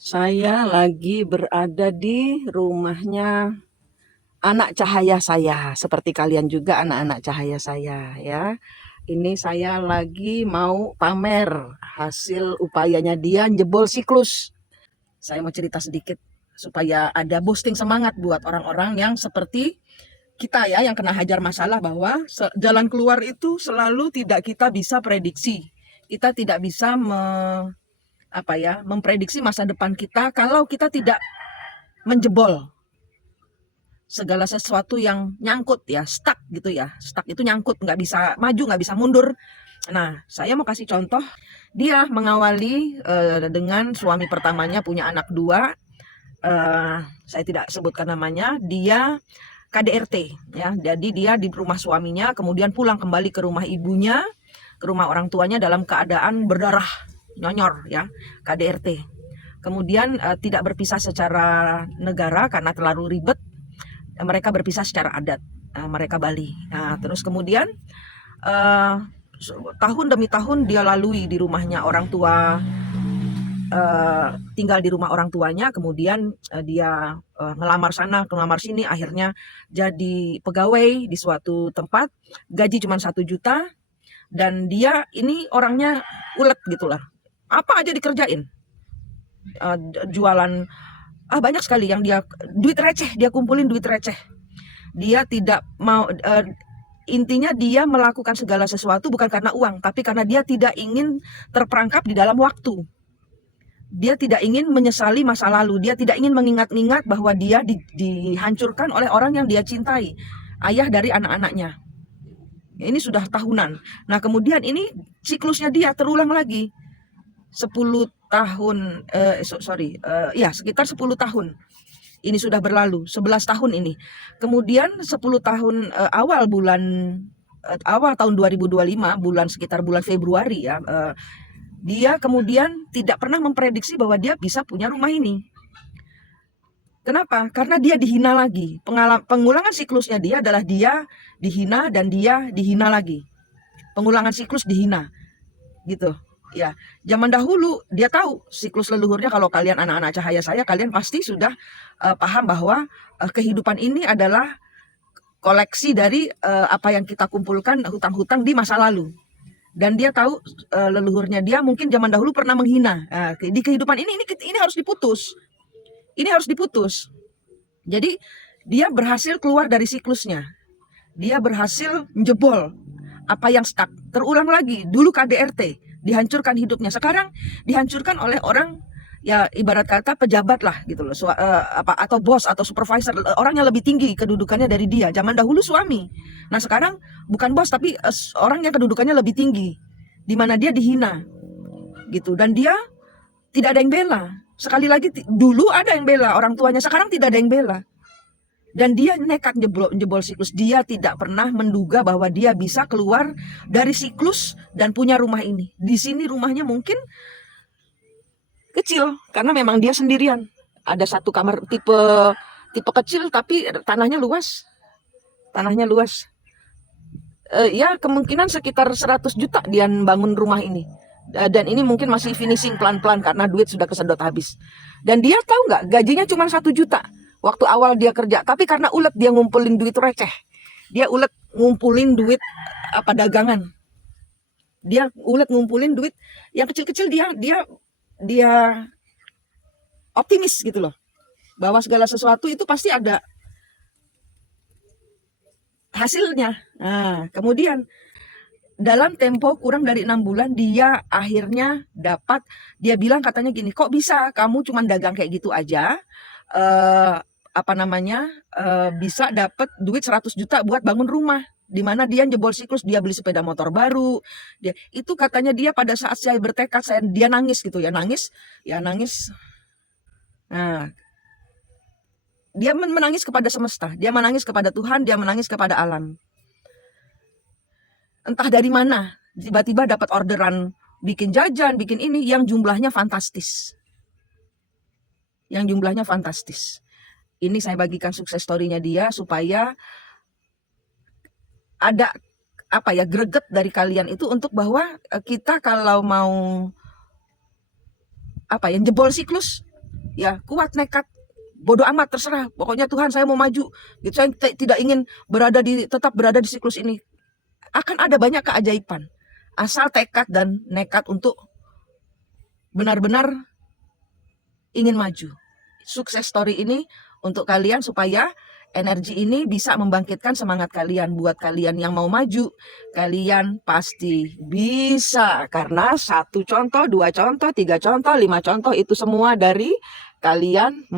Saya lagi berada di rumahnya anak cahaya saya, seperti kalian juga anak-anak cahaya saya ya. Ini saya lagi mau pamer hasil upayanya dia jebol siklus. Saya mau cerita sedikit supaya ada boosting semangat buat orang-orang yang seperti kita ya, yang kena hajar masalah, bahwa jalan keluar itu selalu tidak kita bisa prediksi. Kita tidak bisa memprediksi masa depan kita kalau kita tidak menjebol segala sesuatu yang nyangkut ya, stuck gitu ya. Stuck itu nyangkut, nggak bisa maju, nggak bisa mundur. Nah, saya mau kasih contoh. Dia mengawali dengan suami pertamanya, punya anak dua. Saya tidak sebutkan namanya. Dia KDRT ya. Jadi dia di rumah suaminya, kemudian pulang kembali ke rumah ibunya, ke rumah orang tuanya dalam keadaan berdarah, nyonyor ya, KDRT. Kemudian tidak berpisah secara negara karena terlalu ribet. Mereka berpisah secara adat, mereka Bali. Nah, terus kemudian tahun demi tahun dia lalui di rumahnya orang tua, tinggal di rumah orang tuanya, kemudian dia ngelamar sana, ngelamar sini, akhirnya jadi pegawai di suatu tempat, gaji cuma 1 juta, dan dia ini orangnya ulet gitulah, apa aja dikerjain, jualan, banyak sekali yang dia, duit receh, dia kumpulin duit receh. Dia tidak mau, intinya dia melakukan segala sesuatu bukan karena uang, tapi karena dia tidak ingin terperangkap di dalam waktu. Dia tidak ingin menyesali masa lalu, dia tidak ingin mengingat-ingat bahwa dia dihancurkan oleh orang yang dia cintai, ayah dari anak-anaknya. Ini sudah tahunan. Nah, kemudian ini siklusnya dia terulang lagi. 10 tahun, sekitar 10 tahun. Ini sudah berlalu, 11 tahun ini. Kemudian 10 tahun, awal tahun 2025, sekitar bulan Februari ya, dia kemudian tidak pernah memprediksi bahwa dia bisa punya rumah ini. Kenapa? Karena dia dihina lagi. Pengulangan siklusnya dia adalah dia dihina dan dia dihina lagi. Pengulangan siklus dihina, gitu. Ya, zaman dahulu dia tahu siklus leluhurnya. Kalau kalian anak-anak cahaya saya, kalian pasti sudah paham bahwa kehidupan ini adalah koleksi dari apa yang kita kumpulkan, hutang-hutang di masa lalu. Dan dia tahu leluhurnya dia mungkin zaman dahulu pernah menghina. Di kehidupan ini harus diputus. Ini harus diputus. Jadi dia berhasil keluar dari siklusnya. Dia berhasil menjebol apa yang stuck. Terulang lagi. Dulu KDRT, dihancurkan hidupnya. Sekarang dihancurkan oleh orang, ya ibarat kata pejabat lah gitu loh, atau bos atau supervisor, orang yang lebih tinggi kedudukannya dari dia. Zaman dahulu suami. Nah, sekarang bukan bos tapi orang yang kedudukannya lebih tinggi, di mana dia dihina gitu, dan dia tidak ada yang bela. Sekali lagi, dulu ada yang bela orang tuanya, sekarang tidak ada yang bela. Dan dia nekat jebol siklus. Dia tidak pernah menduga bahwa dia bisa keluar dari siklus dan punya rumah ini. Di sini rumahnya mungkin kecil karena memang dia sendirian. Ada satu kamar tipe kecil tapi tanahnya luas. Tanahnya luas. Ya kemungkinan sekitar 100 juta dia bangun rumah ini. Dan ini mungkin masih finishing pelan-pelan karena duit sudah kesedot habis. Dan dia tahu nggak, gajinya cuma 1 juta waktu awal dia kerja. Tapi karena ulet dia ngumpulin duit receh. Dia ulet ngumpulin duit dagangan. Dia ulet ngumpulin duit yang kecil-kecil. Dia optimis gitu loh, bahwa segala sesuatu itu pasti ada hasilnya. Nah, kemudian dalam tempo kurang dari 6 bulan dia akhirnya dapat. Dia bilang katanya gini, kok bisa kamu cuma dagang kayak gitu aja, bisa dapat duit 100 juta buat bangun rumah, di mana dia jebol siklus. Dia beli sepeda motor baru. Itu katanya dia pada saat saya bertekad, dia nangis gitu ya, nangis. Nah, dia menangis kepada semesta, dia menangis kepada Tuhan, dia menangis kepada alam. Entah dari mana, tiba-tiba dapat orderan bikin jajan, bikin ini yang jumlahnya fantastis. Ini saya bagikan sukses story-nya dia supaya ada greget dari kalian itu, untuk bahwa kita kalau mau jebol siklus, ya kuat, nekat, bodoh amat, terserah, pokoknya Tuhan saya mau maju, gitu. Saya tidak ingin tetap berada di siklus ini. Akan ada banyak keajaiban, asal tekad dan nekat untuk benar-benar ingin maju. Sukses story ini untuk kalian supaya energi ini bisa membangkitkan semangat kalian. Buat kalian yang mau maju, kalian pasti bisa. Karena 1 contoh, 2 contoh, 3 contoh, 5 contoh itu semua dari kalian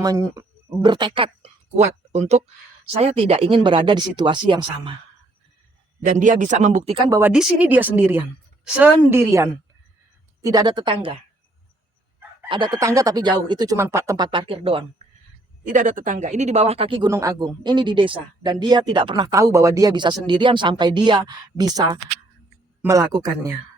bertekad kuat untuk saya tidak ingin berada di situasi yang sama. Dan dia bisa membuktikan bahwa di sini dia sendirian. Sendirian. Tidak ada tetangga. Ada tetangga tapi jauh, itu cuma tempat parkir doang. Tidak ada tetangga. Ini di bawah kaki Gunung Agung. Ini di desa. Dan dia tidak pernah tahu bahwa dia bisa sendirian sampai dia bisa melakukannya.